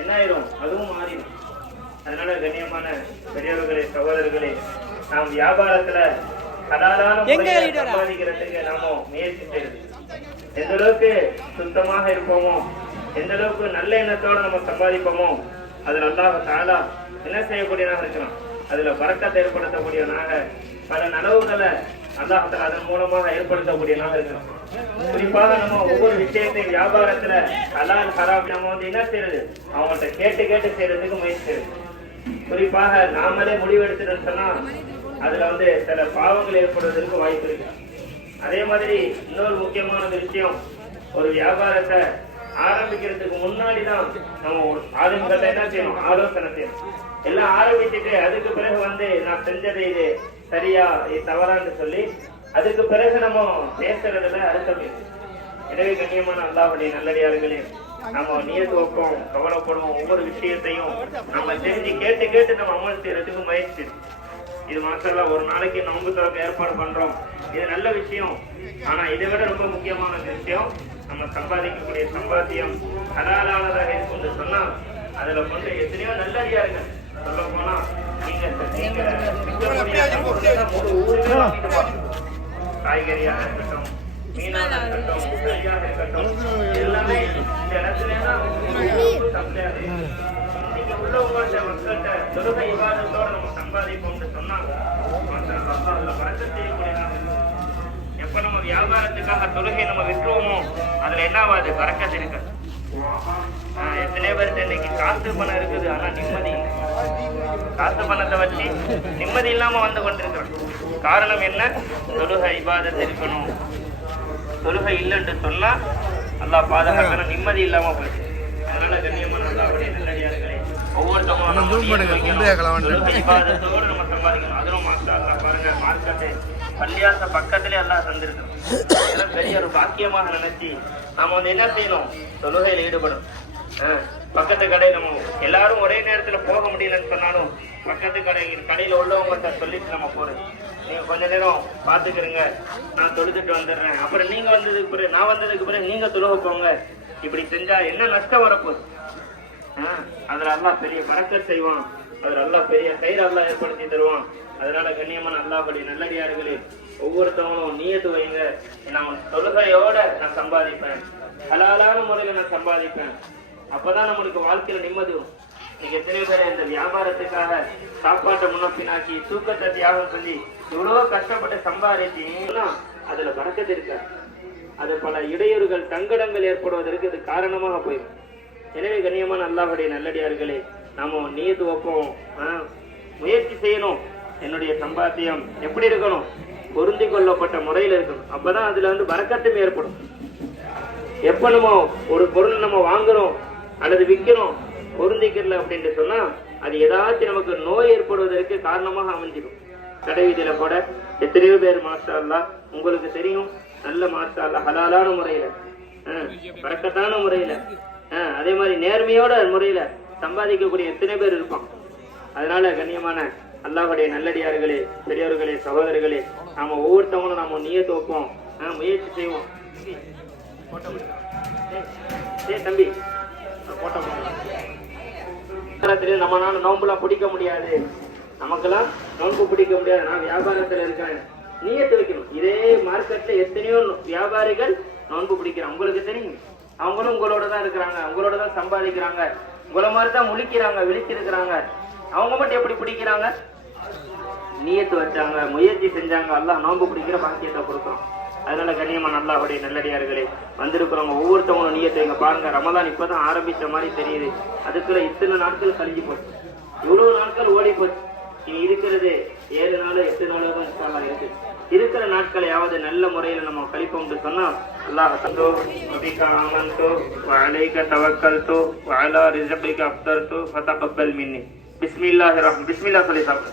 என்ன ஆயிரும் அதுவும் மாறிடும் அதனால கண்ணியமான பெரியவர்களே சகோதரர்களே நாம் வியாபாரத்துல கலாலான சம்பாதிக்கிறதுக்கு நாம முயற்சி செய்யுது எந்த அளவுக்கு சுத்தமாக இருப்போமோ எந்த அளவுக்கு நல்ல எண்ணத்தோட நம்ம சம்பாதிப்போமோ அதுல அல்லாஹ் தாளா என்ன செய்யக்கூடியவனாக இருக்கிறோம் அதுல பறக்கத்தை ஏற்படுத்தக்கூடியவனாக பல நலவுகளை அல்லாஹ் அதன் மூலமாக ஏற்படுத்தக்கூடியவனாக இருக்கணும் குறிப்பாக நம்ம ஒவ்வொரு விஷயத்தையும் வியாபாரத்துல ஹலால் ஹராப் நம்ம வந்து என்ன செய்யறது அவங்கள்ட்ட கேட்டு கேட்டு செய்யறதுக்கு முயற்சி செய்யறது குறிப்பாக நாமளே முடிவெடுத்துட்டோம்னு சொன்னா அதுல வந்து சில பாவங்கள் ஏற்படுவதற்கு வாய்ப்பு இருக்கு. அதே மாதிரி இன்னொரு முக்கியமான ஒரு விஷயம் ஒரு வியாபாரத்தை ஆரம்பிக்கிறதுக்கு முன்னாடி தான் நம்ம ஆரம்பத்தை என்ன செய்யணும்? ஆலோசனை செய்யணும். எல்லாம் ஆரம்பிச்சுட்டு அதுக்கு வந்து நான் செஞ்சது இது சரியா இது தவறான்னு சொல்லி அதுக்கு பிறகு நம்ம பேசுறதுல அர்த்தம் இருக்கு எனவே கண்ணியமான அல்லாவுடைய நல்லடியார்களே நம்ம நீர் வைப்போம் கவலைப்படுவோம் ஒவ்வொரு விஷயத்தையும் நம்ம தெரிஞ்சு கேட்டு கேட்டு நம்ம அமல் செய்யறதுக்கு முயற்சி இது மாத்திரம் ஒரு நாளைக்கு நோன்பு தொடக்க ஏற்பாடு பண்றோம். இது நல்ல விஷயம். ஆனா இதை விட ரொம்ப முக்கியமான விஷயம் நம்ம சம்பாதிக்கக்கூடிய சம்பாத்தியம் ஹலாலானதாக இருக்கும்னு சொன்னா அதுல கொண்டு எத்தனையோ நல்லடியாருங்க சொல்ல போனா காய்கறியாக இருக்கட்டும் மீனாக இருக்கட்டும் கறியாக இருக்கட்டும் எல்லாமே இந்த இடத்துல எல்லாம் உங்களுக்கு சப்ளையா இருக்கு. மக்கள்கிட்ட தொழுகை விவாதத்தோட நம்ம சம்பாதிப்போம்னு சொன்னாங்க மாஷா அல்லாஹ், அதுல எப்போ நம்ம வியாபாரத்துக்காக தொழுகை நம்ம விட்டுருவோமோ அதில் என்ன ஆகாது வரக்கத்து இருக்கு ஆஹ் எத்தனை பேர்கிட்ட இன்னைக்கு காசு பணம் இருக்குது ஆனால் நிம்மதி இல்லை காசு பணத்தை வச்சு நிம்மதி இல்லாம வந்து கொண்டிருக்கிறோம். காரணம் என்ன? தொழுகை இபாதத் இருக்கணும். தொழுகை இல்லைன்னு சொன்னா அல்லாஹ் பாதுகாக்கணும். நிம்மதி இல்லாம போயிடுச்சு அதனால கண்ணியமான அல்லாஹ்வுடைய நல்லடியார்களே ஒவ்வொருத்தவங்களும் இபாதத்தோடு நம்ம சம்பாதிக்கணும். அதுவும் அல்லாஹ் பாருங்க மார்க்கெட்டு பள்ளியாச பக்கத்திலே எல்லாம் தந்திருக்கோம் பெரிய ஒரு பாக்கியமாக நினைச்சு நாம வந்து என்ன செய்யணும்? தொழுகையில் ஈடுபடும் ஆஹ் பக்கத்து கடை நம்ம எல்லாரும் ஒரே நேரத்துல போக முடியலன்னு சொன்னாலும் பக்கத்து கடை கடையில உள்ளவங்க சொல்லிட்டு நம்ம போறது. நீங்க கொஞ்ச நேரம் பாத்துக்கிறங்க. நான் தொழுதுட்டு வந்துடுறேன். அப்புறம் நீங்க வந்ததுக்கு பிறகு நான் வந்ததுக்கு பிறகு நீங்க தொழுக போங்க. இப்படி செஞ்சா என்ன நஷ்டம் வரப்போகுது? ஆஹ் அதுல எல்லாம் பெரிய பறக்க செய்வான். அதுல அல்லாஹ் பெரிய கயிறு அல்லாஹ் ஏற்படுத்தி தருவான். அதனால கண்ணியமான அல்லாஹ்படி நல்லடியார்களே ஒவ்வொருத்தவங்களும் நீயத்து வைங்க நான் தொழுகையோட நான் சம்பாதிப்பேன். ஹலாலான முறையில நான் சம்பாதிப்பேன். அப்பதான் நம்மளுக்கு வாழ்க்கையில நிம்மதி வரும். நீங்க எத்தனையோ பேர் இந்த வியாபாரத்துக்காக சாப்பாட்டை முன்னப்பினாக்கி தூக்கத்தை தியாகம் சொல்லி இவ்வளவு கஷ்டப்பட்டு சம்பாதிச்சீங்கன்னா அதுல பறக்கத்து இருக்காது. அது பல இடையூறுகள் சங்கடங்கள் ஏற்படுவதற்கு இது காரணமாக போயிடும். எனவே கண்ணியமான அல்லாஹுடைய நல்லடியார்களே நாம நீர் வைப்போம். ஆ, முயற்சி செய்யணும். என்னுடைய சம்பாத்தியம் எப்படி இருக்கணும்? பொருந்தி கொள்ளப்பட்ட முறையில் இருக்கணும். அப்பதான் அதுல வந்து வரக்கத்தும் ஏற்படும். எப்ப நம்ம ஒரு பொருள் நம்ம வாங்குறோம்? அல்லது விற்கிறோம் பொருந்திக்கல அப்படின்னு சொன்னா அது ஏதாச்சும் நமக்கு நோய் ஏற்படுவதற்கு காரணமாக அமைஞ்சிடும். கடை வீதியில கூட எத்தனையோ பேர் மாஸ்டர் அல்லா உங்களுக்கு தெரியும் நல்ல மாஸ்டர் அல்லா ஹலாலான முறையில பறக்கத்தான முறையில அதே மாதிரி நேர்மையோட முறையில சம்பாதிக்கக்கூடிய எத்தனை பேர் இருப்பான் அதனால கண்ணியமான அல்லாஹுடைய நல்லடியார்களே பெரியவர்களே சகோதரர்களே நாம ஒவ்வொருத்தவங்களும் நாம நியத்து தோப்போம் முயற்சி செய்வோம். ஏ தம்பி நம்மளால நோம்புலாம் பிடிக்க முடியாது. நமக்கெல்லாம் நோன்பு பிடிக்க முடியாது. நான் வியாபாரத்தில் இருக்கேன். நீயத்து வைக்கணும். இதே மார்க்கெட்ல எத்தனையோ வியாபாரிகள் நோன்பு பிடிக்கிறாங்க. உங்களுக்கு தெரியும். அவங்களும் உங்களோட தான் இருக்கிறாங்க. உங்களோட தான் சம்பாதிக்கிறாங்க. உங்களை மாதிரி தான் முழிக்கிறாங்க விழிச்சிருக்கிறாங்க. அவங்க மட்டும் எப்படி பிடிக்கிறாங்க? நீயத்து வச்சாங்க முயற்சி செஞ்சாங்க. எல்லாம் நோன்பு பிடிக்கிற பாக்கியத்தை கொடுக்குறோம் அதனால கண்ணியமான அல்லாஹுடைய நல்லடியார்களே வந்திருக்கிறவங்க ஒவ்வொருத்தவங்களும் நீயத்தை இங்க பாருங்க. ரமதான் இப்பதான் ஆரம்பிச்ச மாதிரி தெரியுது. அதுக்குள்ள இத்தனை நாட்கள் கழிஞ்சு போச்சு. இவ்வளவு நாட்கள் ஓடி போச்சு. இனி இருக்கிறது ஏழு நாள் எட்டு நாளோ தான் இருக்கு. இருக்கிற நாட்களையாவது நல்ல முறையில நம்ம கழிப்போம்னு சொன்னா அல்லாஹ் தந்தோ நபிக ஆமன்தோ வஅலைக தவக்கல்தோ ரிசபிக ரிஸ்கிக அஃப்தர்தோ ஃபதகப்பல் மின்னி. பிஸ்மில்லாஹிர் ரஹ்மான் பிஸ்மில்லாஹ் சொல்லி சாப்பிடு.